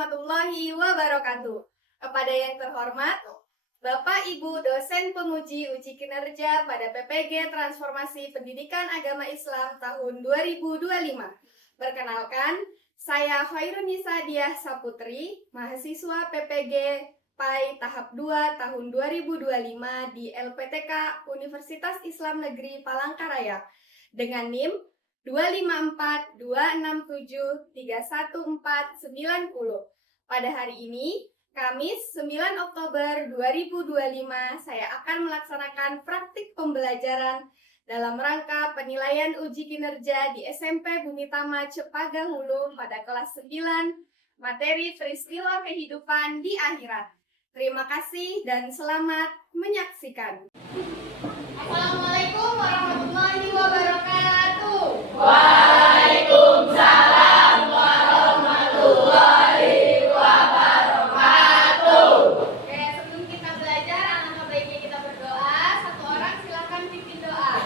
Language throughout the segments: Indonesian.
warahmatullahi wabarakatuh. Kepada yang terhormat, Bapak Ibu dosen penguji uji kinerja pada PPG Transformasi Pendidikan Agama Islam tahun 2025. Perkenalkan, saya Khairunisa Diah Saputri, mahasiswa PPG PAI tahap 2 tahun 2025 di LPTK Universitas Islam Negeri Palangkaraya dengan NIM 25426731490. Pada hari ini, Kamis 9 Oktober 2025, saya akan melaksanakan praktik pembelajaran dalam rangka penilaian uji kinerja di SMP Bumi Tama Cepagah Hulu pada kelas 9, materi peristiwa kehidupan di akhirat. Terima kasih dan selamat menyaksikan. Assalamualaikum warahmatullahi wabarakatuh. Waalaikumsalam warahmatullahi wabarakatuh. Oke, sebelum kita belajar, alangkah baiknya kita berdoa. Satu orang silakan pimpin doa.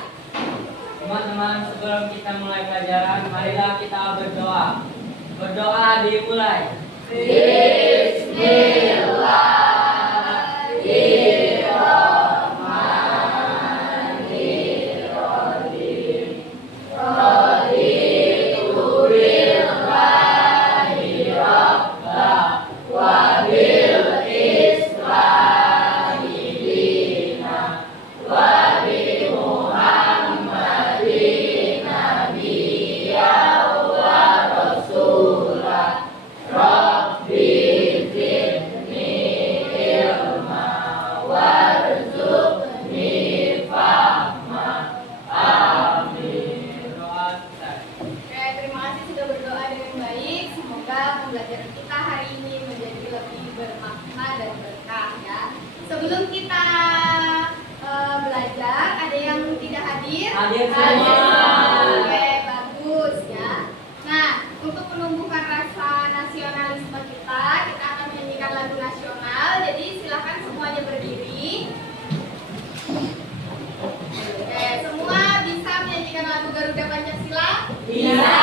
Teman-teman, sebelum kita mulai pelajaran, marilah kita berdoa. Berdoa dimulai. Pembelajaran kita hari ini menjadi lebih bermakna dan berkah ya. Sebelum kita belajar, ada yang tidak hadir? Hadir semua. Oke, bagus ya. Nah, untuk menumbuhkan rasa nasionalisme kita akan menyanyikan lagu nasional. Jadi silakan semuanya berdiri. Oke, semua bisa menyanyikan lagu Garuda Pancasila? Bisa.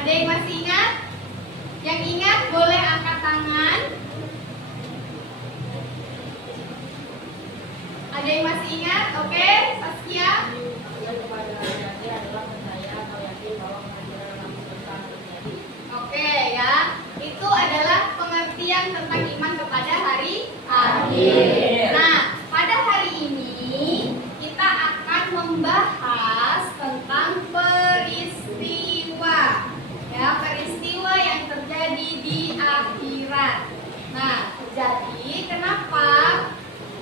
Ada yang masih ingat? Yang ingat boleh angkat tangan. Ada yang masih ingat? Oke, Saskia. Oke ya, itu adalah pengertian tentang iman kepada hari akhir. Nah, pada hari ini kita akan membahas tentang peristiwa yang terjadi di akhirat. Nah, jadi kenapa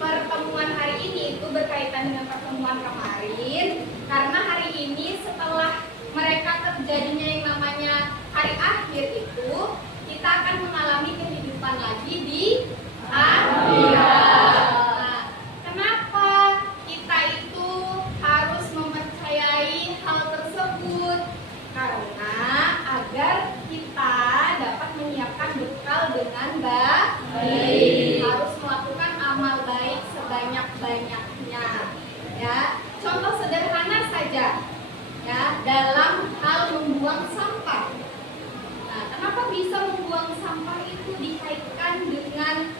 pertemuan hari ini itu berkaitan dengan pertemuan kemarin? Karena hari ini setelah mereka terjadinya yang namanya hari akhir itu, kita akan mengalami kehidupan lagi di akhirat. Nah, kenapa kita itu harus mempercayai hal tersebut? sebanyak-banyaknya. Ya, contoh sederhana saja ya dalam hal membuang sampah. Nah, kenapa bisa membuang sampah itu dikaitkan dengan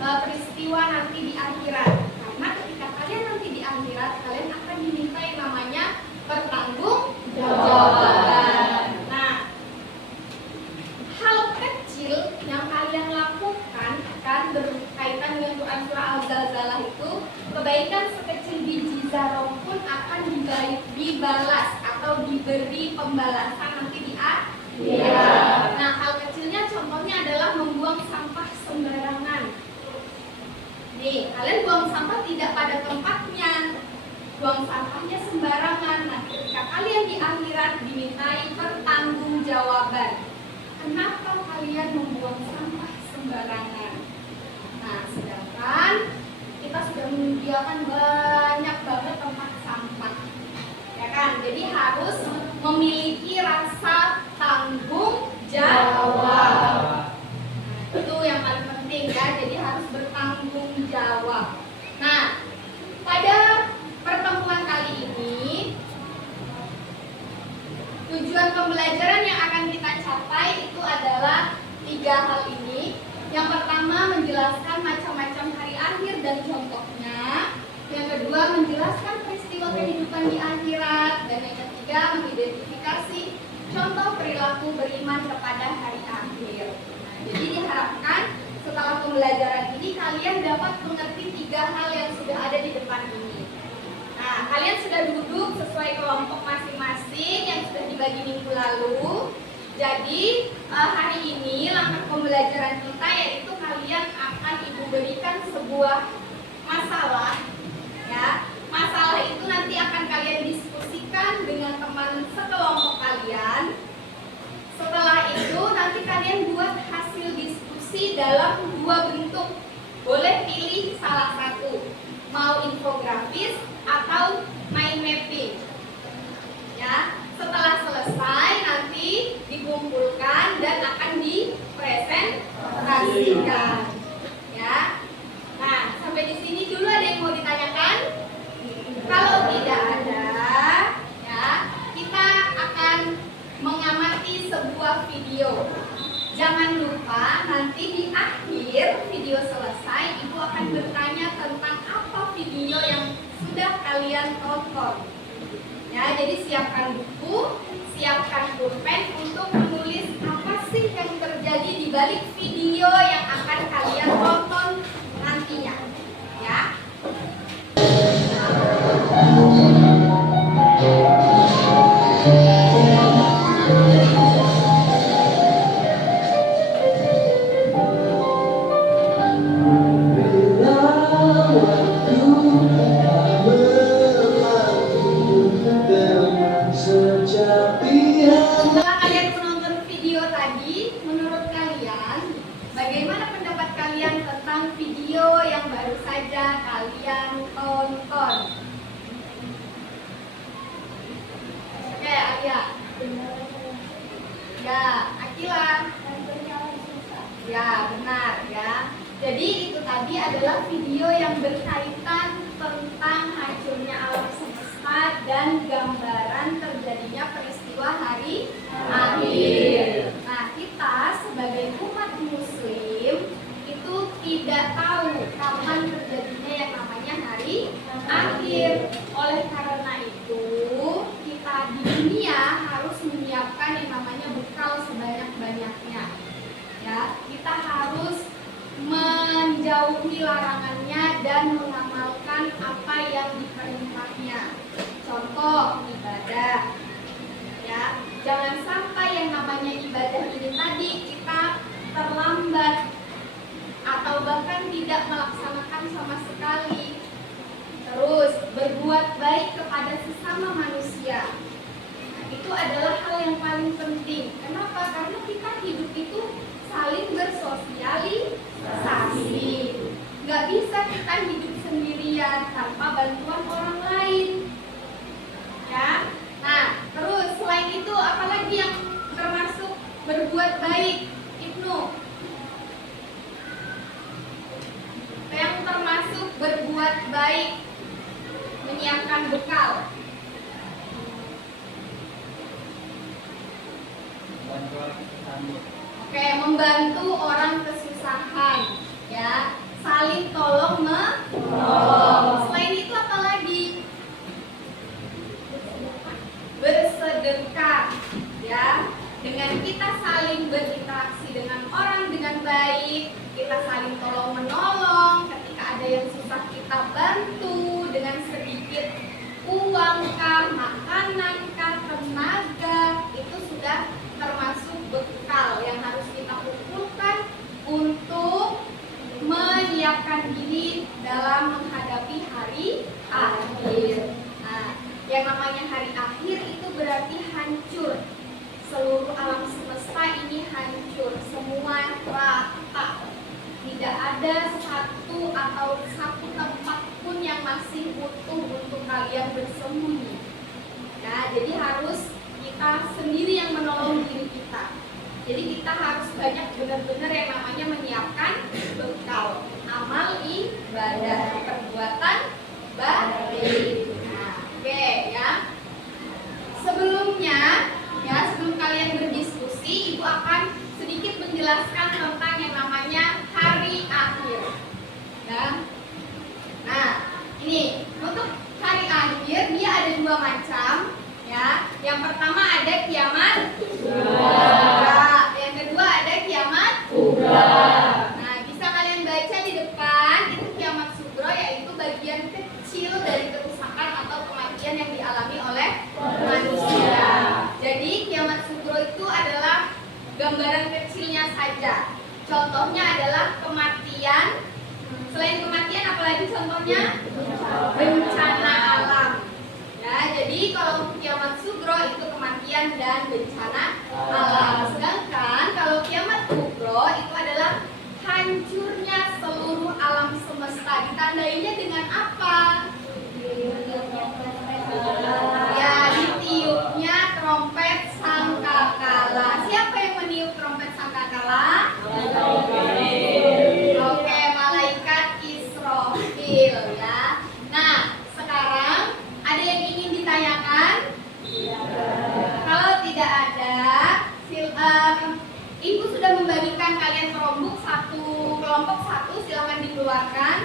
peristiwa nanti di akhirat? Karena ketika kalian nanti di akhirat, kalian akan diminta yang namanya pertanggungjawaban. Nah, hal kecil yang kalian lakukan akan berkaitan dengan Quran surah Al-Zalzalah itu, kebaikan sekecil biji zarah pun akan dibalas atau diberi pembalasan nanti di akhirat. Nah, hal kecilnya contohnya adalah membuang sampah sembarangan. Nih, kalian buang sampah tidak pada tempatnya, buang sampahnya sembarangan. Nah, ketika kalian di akhirat dimintai pertanggungjawaban, kenapa kalian membuang sampah sembarangan? Nah, sedangkan kita sudah menyediakan banyak banget tempat sampah, ya kan? Jadi harus memiliki rasa tanggung jawab. Itu yang paling penting ya, jadi harus bertanggung jawab. Nah, pada pertemuan kali ini tujuan pembelajaran yang akan kita capai itu adalah 3 hal ini. Yang pertama menjelaskan macam-macam hari akhir dan contohnya. Yang kedua menjelaskan peristiwa kehidupan di akhirat. Dan yang ketiga mengidentifikasi contoh perilaku beriman kepada hari akhir. Jadi diharapkan setelah pembelajaran ini kalian dapat mengerti 3 hal yang sudah ada di depan ini. Nah, kalian sudah duduk sesuai kelompok masing-masing yang sudah dibagi minggu lalu. Jadi hari ini langkah pembelajaran kita yaitu kalian akan ibu berikan sebuah masalah. Ya, masalah itu nanti akan kalian diskusikan dengan teman sekelompok kalian. Setelah itu nanti kalian buat hasil diskusi dalam 2 bentuk. Boleh pilih salah satu, mau infografis atau mind mapping. Ya, setelah selesai nanti dikumpulkan dan akan dipresentasikan. Ya. Nah, sampai di sini dulu ada yang mau ditanyakan? Kalau tidak ada, ya, kita akan mengamati sebuah video. Jangan lupa nanti di akhir video selesai ibu akan bertanya tentang apa video yang sudah kalian tonton. Ya, jadi siapkan buku, siapkan pulpen untuk menulis apa sih yang terjadi di balik video yang akan kalian tonton nantinya. Ya. Setelah kalian menonton video tadi, menurut kalian bagaimana pendapat kalian tentang video yang baru saja kalian tonton? Oke, Alia. Ya, Akila. Ya, benar ya. Jadi itu tadi adalah video yang berkaitan tentang hancurnya alam semesta dan gambaran terjadinya peristiwa hari akhir. Nah, kita sebagai umat muslim itu tidak tahu kapan terjadinya yang namanya hari akhir. Oleh karena itu, kita di dunia harus menyiapkan yang namanya bekal sebanyak-banyaknya. Ya, kita harus menjauhi larangannya dan mengamalkan apa yang diperintahnya. Contoh ibadah. Ya, jangan sampai yang namanya ibadah ini tadi kita terlambat atau bahkan tidak melaksanakan sama sekali. Terus berbuat baik kepada sesama manusia. Nah, itu adalah hal yang paling penting. Kenapa? Karena kita hidup itu saling bersosialisasi. Nggak bisa kita hidup sendirian tanpa bantuan orang lain. Ya. Nah, terus selain itu apalagi yang termasuk berbuat baik, Ibnu? Yang termasuk berbuat baik menyiapkan bekal? Oke, membantu orang kesusahan, ya, saling tolong menolong. Selain itu apa lagi? Bersedekah, ya. Dengan kita saling berinteraksi dengan orang dengan baik, kita saling tolong menolong. Ketika ada yang susah kita bantu dengan sedikit uang kah, makanan kah, tenaga, itu sudah termasuk bekal yang harus kita kumpulkan untuk menyiapkan diri dalam menghadapi hari akhir. Nah, yang namanya hari akhir itu berarti hancur. Seluruh alam semesta ini hancur, semua rata. Tidak ada satu atau satu tempat pun yang masih utuh untuk kalian bersembunyi. Nah, jadi harus kita sendiri yang menolong diri kita. Jadi kita harus banyak benar-benar yang namanya menyiapkan bekal, amal ibadah, perbuatan baik. Nah, oke ya. Sebelumnya, ya sebelum kalian berdiskusi, Ibu akan sedikit menjelaskan tentang yang namanya hari akhir. Ya. Nah, ini untuk hari akhir dia ada dua macam. Ya, yang pertama ada kiamat kubra, yang kedua ada kiamat kubra. Nah, bisa kalian baca di depan itu kiamat kubra, yaitu bagian kecil dari kerusakan atau kematian yang dialami oleh manusia. Jadi kiamat kubra itu adalah gambaran kecilnya saja. Contohnya adalah kematian. Selain kematian, apalagi contohnya? Bencana alam. Ya, jadi kalau untuk kiamat sugro itu kematian dan bencana alam. Sedangkan kalau kiamat kubro itu adalah hancurnya seluruh alam semesta. Ditandainya dengan apa? Ya, ditiupnya trompet sangkakala. Siapa yang meniup trompet sangkakala? Oke, malaikat Israfil ya. Nah, sekarang ada yang ingin ditanyakan? Kalau tidak ada, Ibu sudah membagikan kalian kelompok satu, silakan dikeluarkan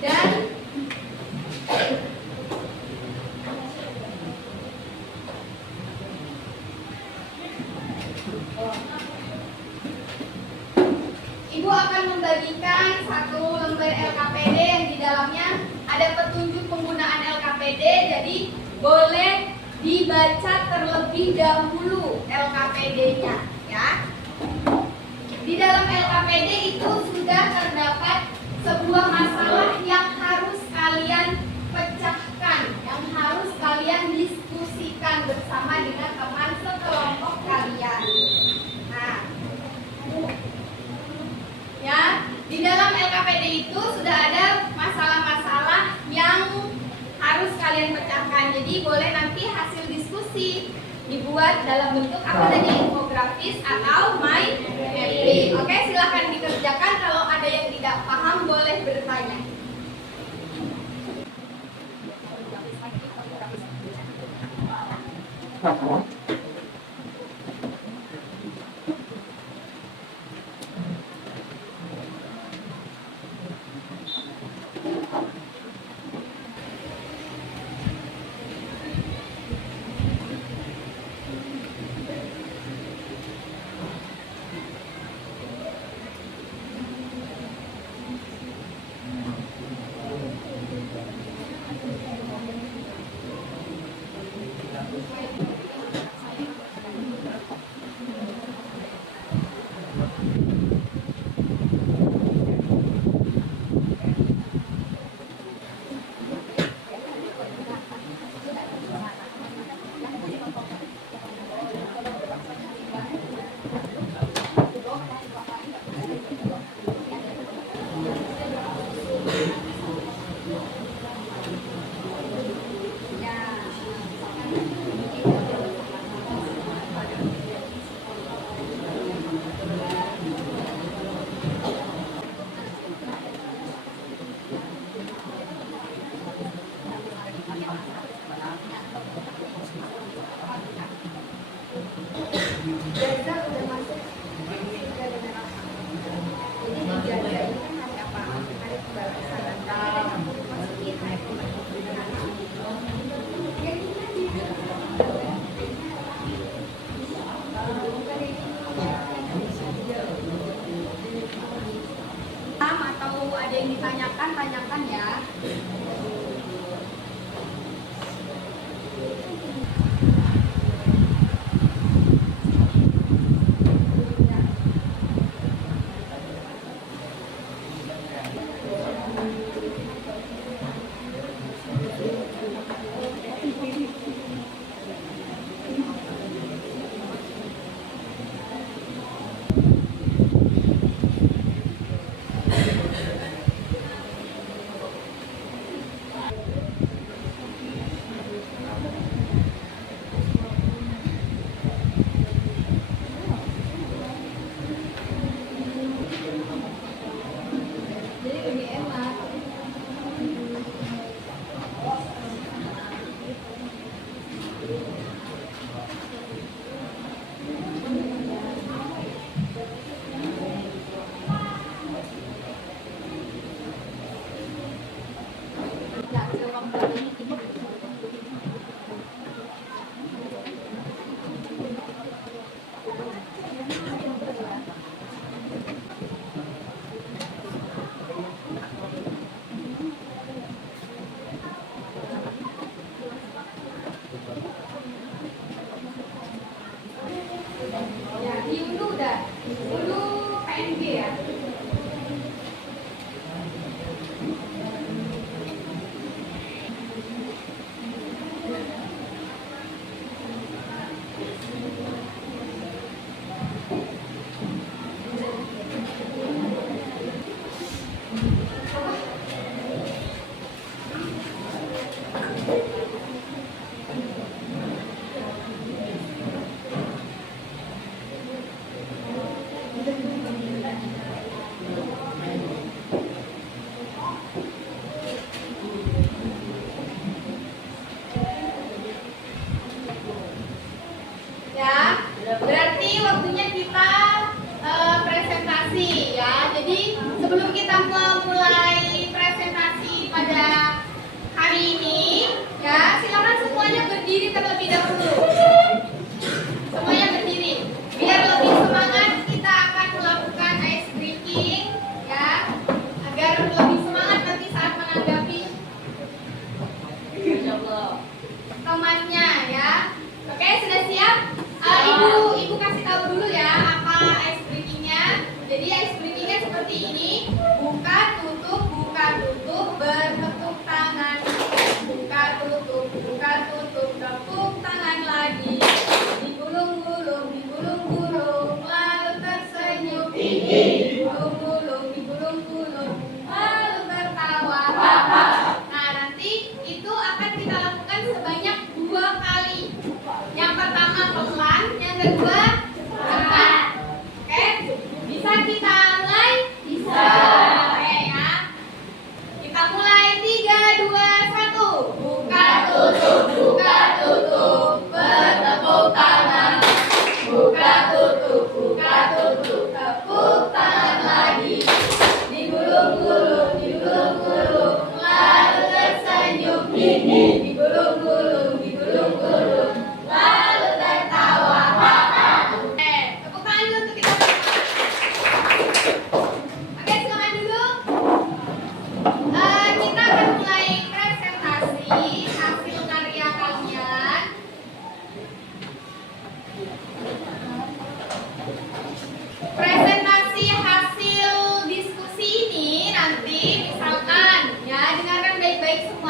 dan Ibu akan membagikan satu lembar LKPD yang di dalamnya ada petunjuk penggunaan LKPD. Jadi boleh dibaca terlebih dahulu LKPD-nya, ya. Di dalam LKPD itu sudah terdapat sebuah masalah yang harus kalian pecahkan, yang harus kalian diskusikan bersama dengan teman sekelompok kalian. Nah, ya, di dalam LKPD itu sudah ada masalah-masalah yang harus kalian pecahkan. Jadi boleh nanti hasil diskusi dibuat dalam bentuk apa tadi? Infografis atau mind mapping. Oke, silakan dikerjakan. Kalau ada yang tidak paham boleh bertanya.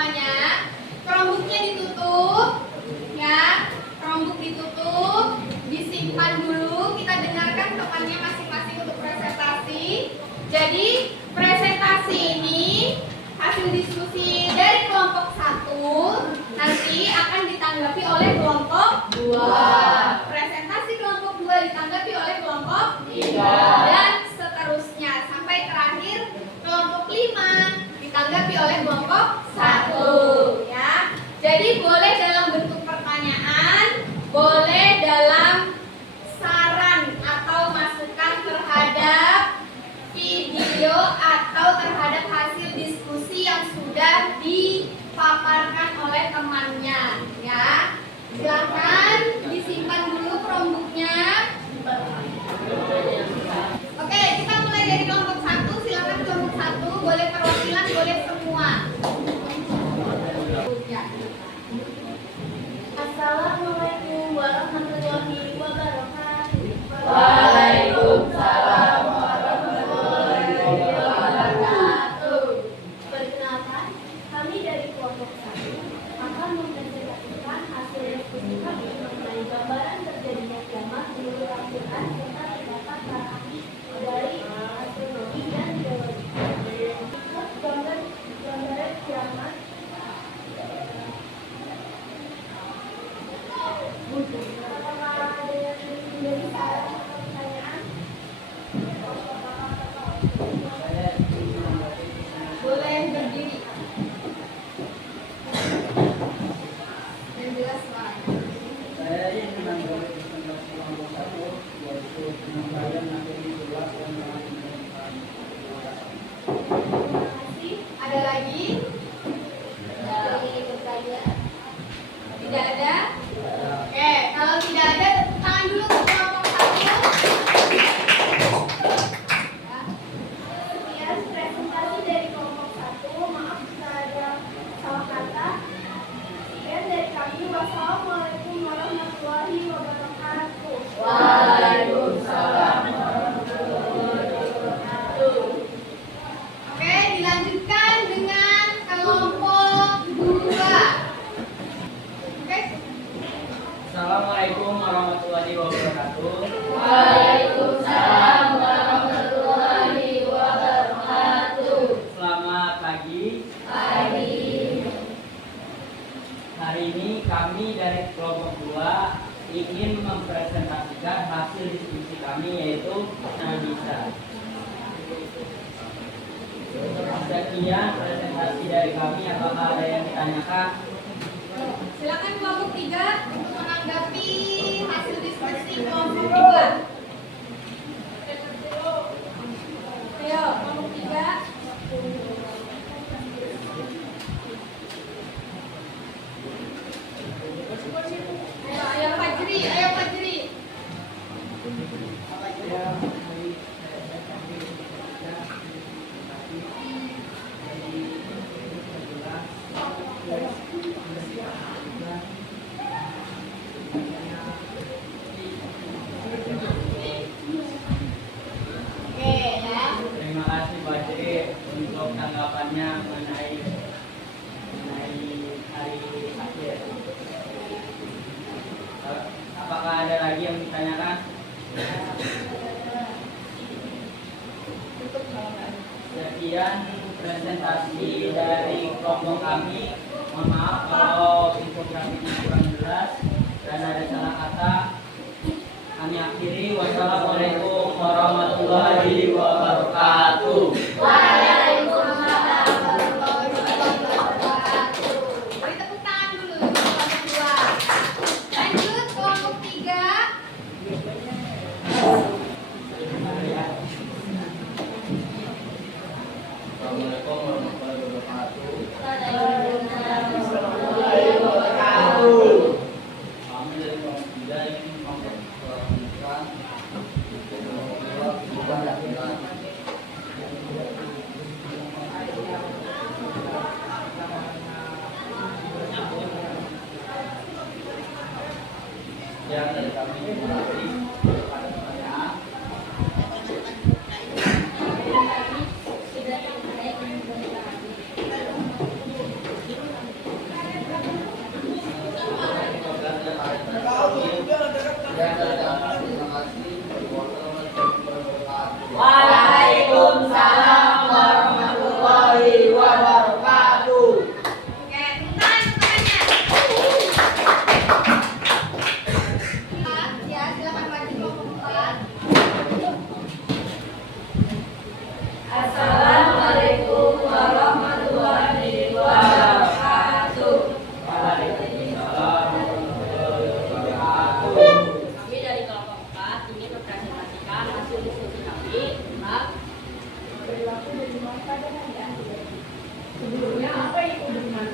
semuanya. Chromebooknya ditutup, ya. Chromebook ditutup, disimpan dulu. Kita dengarkan temannya masing-masing untuk presentasi. Jadi presentasi ini hasil diskusi dari kelompok 1 nanti akan ditanggapi oleh kelompok 2. Presentasi kelompok 2 ditanggapi oleh kelompok 3 dan seterusnya sampai terakhir kelompok 5 ditanggapi oleh kelompok 1 ya. Jadi boleh dalam bentuk pertanyaan, boleh dalam saran atau masukan terhadap video atau terhadap hasil diskusi yang sudah dipaparkan oleh temannya ya. Silakan disimpan dulu Chromebooknya. Oke, kita mulai dari kelompok 1. Silakan kelompok 1, boleh perwakilan, boleh semua. Ya. Assalamualaikum warahmatullahi wabarakatuh. Waalaikumsalam. Perkenalkan, kami dari kelompok 1 akan mempresentasikan hasil diskusi kami mengenai gambaran terjadinya kiamat menurut Al-Quran serta pendapat para ahli dari astronomi dan geologi. Ikut gambaran kiamat apakah ada yang menjadi saran atau pertanyaan? Boleh berdiri. Dan jelas suaranya. Saya ingin menanggapi presentasi kelompok 1 yaitu penyampaian materi jelas dan mengenai. Terima kasih. Ada lagi? Yang ingin bertanya? Tidak ada? Oke, kalau tidak ada tepuk tangan dulu untuk kelompok 1. Ya. Sekian presentasi dari kelompok 1. Maaf jika ada salah kata. Sekian dari kami. Wassalamualaikum warahmatullahi wabarakatuh. Waalaikumsalam. Oke, dilanjutkan dengan kelompok 2. Oke. Assalamualaikum warahmatullahi wabarakatuh. Waalaikumsalam warahmatullahi wabarakatuh. Selamat pagi. Hari ini kami dari kelompok 2 ingin mempresentasikan hasil diskusi kami yaitu analisa. Sekian presentasi dari kami. Apakah ada yang ditanyakan? Silakan kelompok 3 untuk menanggapi hasil diskusi kelompok 2. Ayo, kelompok 3. Ayo Fajri, ayo Fajri. Oke ya. Terima kasih Pak Jiri untuk tanggapannya mengenai hari akhir. Apakah ada lagi yang ditanyakan? Sekian presentasi dari kelompok kami. Mohon maaf kalau infografiknya kurang jelas dan ada salah kata. Kami akhiri. Wassalamualaikum warahmatullahi wabarakatuh. Waalaikumsalam warahmatullahi wabarakatuh. Beri tepuk tangan dulu untuk kelompok 2. Lanjut kelompok 3. Assalamualaikum warahmatullahi wabarakatuh. Kami dari kelompok 3 ingin memperkenalkan bukan laki-laki. Yang dari kami berarti pada pertanyaan.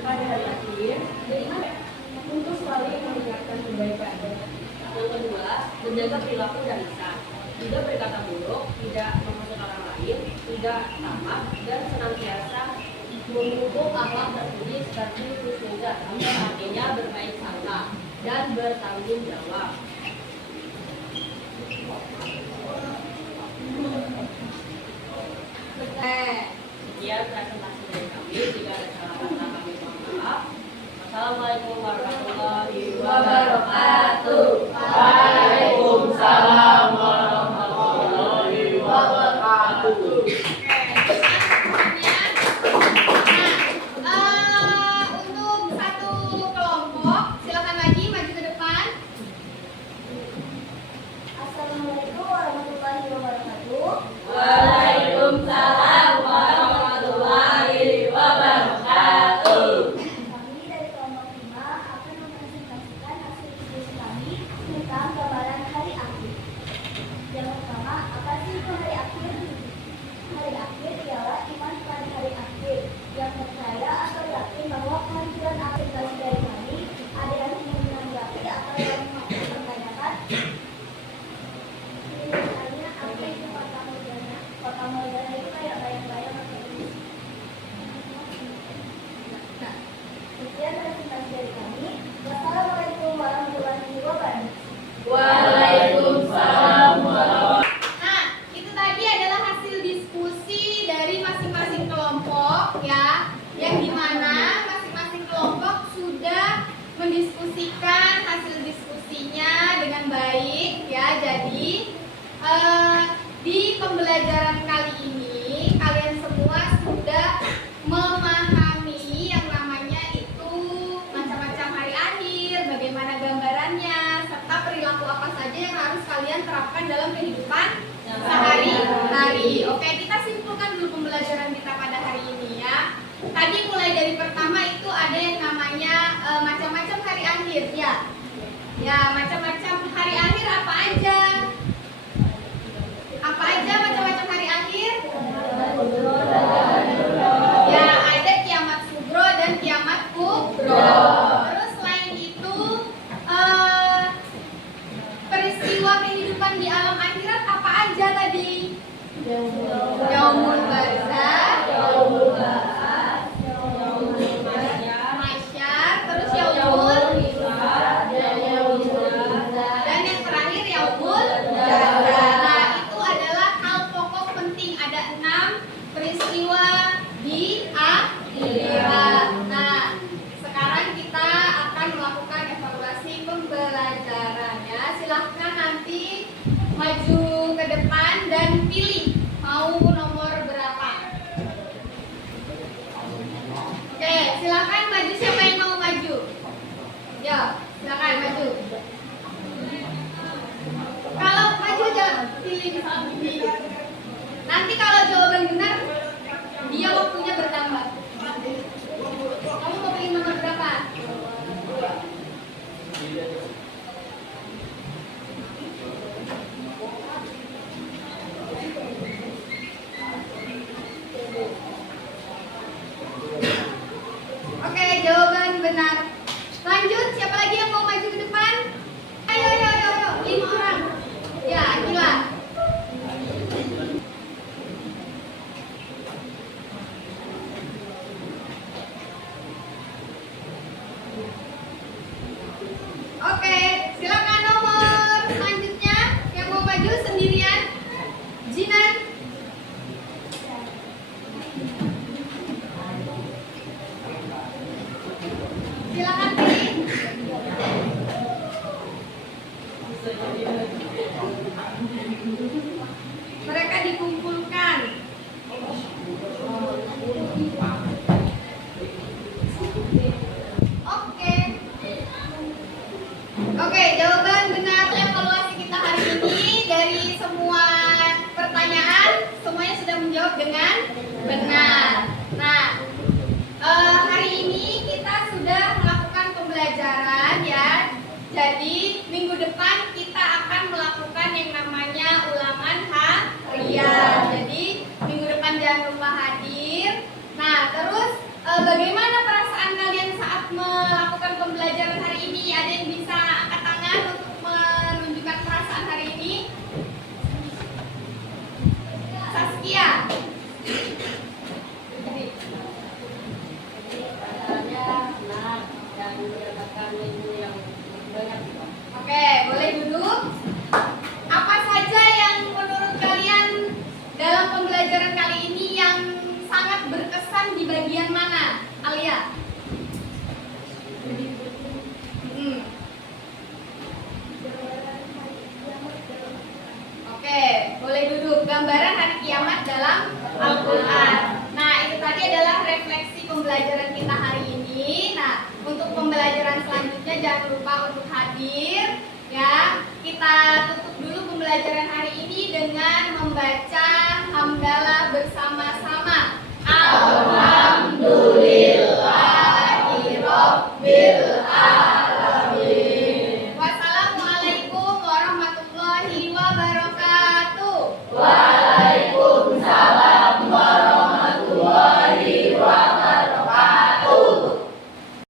pada hari akhir untuk saling mengingatkan kebaikan. Yang kedua, menjaga perilaku dan lisan. Tidak berkata buruk, tidak memusuhi orang lain, tidak tamak, dan senantiasa memupuk akhlak terpuji seperti husnuzan, yang artinya berbaik sangka dan bertanggung jawab. Sekian presentasi dari kami. Jika ada salah kata kami mohon maaf. Assalamualaikum warahmatullahi wabarakatuh. Waalaikumsalam warahmatullahi wabarakatuh. Untuk satu kelompok, silakan lagi maju ke depan. Assalamualaikum warahmatullahi wabarakatuh. Waalaikumsalam warahmatullahi wabarakatuh. Kami dari kelompok 5 akan mempresentasikan hasil diskusi kami tentang gambaran hari akhir. Yang pertama, apa sih itu hari akhir? Hari akhir ialah iman pada hari akhir yang percaya atau yakin bahwa kehadiran aplikasi dari kami. Ada yang ingin menanggapi atau yang mempertanyakan? Misalnya, apa itu kota Modana? Kota Modana itu kayak bayang-bayang atau ilusi. Sekian presentasi dari kami. Wassalamualaikum warahmatullahi wabarakatuh. Waalaikumsalam warahmatullahi Nah, itu tadi adalah hasil diskusi dari masing-masing kelompok ya, yang dimana masing-masing kelompok sudah mendiskusikan hasil diskusinya dengan baik ya. Jadi di pembelajaran kali ini kalian semua sudah memahami yang namanya itu macam-macam hari akhir, bagaimana gambarannya, serta perilaku apa saja yang harus kalian terapkan dalam kehidupan sehari-hari. Oke, kita simpulkan dulu pembelajaran kita pada hari ini ya. Tadi mulai dari pertama itu ada yang namanya macam-macam hari akhir ya. Ya, macam-macam hari akhir apa aja? Apa aja macam-macam hari akhir? Ya, ada kiamat sugro dan kiamat kubro. Terus selain itu peristiwa kehidupan di alam akhirat apa aja tadi? Yaumul barzakh, mahsyar, terus yaumul dan yang terakhir yaumul jaza. Nah, itu adalah hal pokok penting. Ada 6 peristiwa di akhirat. Nah, sekarang kita akan melakukan evaluasi pembelajarannya. Silahkan nanti maju ke depan dan pilih mau nomor berapa. Oke, silakan maju. Siapa yang mau maju? Ya, silakan maju. Kalau maju jangan pilih di. Nanti kalau jawaban benar, dia waktunya bertambah. Kamu mau pilih nomor berapa? Oke, jawaban benar. Lanjut, siapa lagi yang mau maju ke depan? Ayo, ayo, ayo, ayo. 5 orang. Ya, Akila. Oke, silakan nomor selanjutnya yang mau maju sendirian. Jinan. Silakan pilih. Mereka dikumpulkan. Oke, jawaban benar evaluasi kita hari ini dari semua pertanyaan semuanya sudah menjawab dengan benar. Nah, hari ini kita sudah melakukan pembelajaran ya. Jadi minggu depan kita akan melakukan yang namanya ulangan harian. Jadi minggu depan jangan lupa hadir. Nah, terus bagaimana perasaan kalian ada yang bisa angkat tangan untuk menunjukkan perasaan hari ini? Saskia. Perasaannya senang dan mendapatkan ilmu yang banyak. Oke, boleh duduk. Apa saja yang menurut kalian dalam pembelajaran kali ini yang sangat berkesan di bagian mana? Alia. Oke, boleh duduk. Gambaran hari kiamat dalam Al-Quran. Nah, itu tadi adalah refleksi pembelajaran kita hari ini. Nah, untuk pembelajaran selanjutnya jangan lupa untuk hadir. Ya, kita tutup dulu pembelajaran hari ini dengan membaca hamdalah bersama-sama. Alhamdulillahirobbilalamin.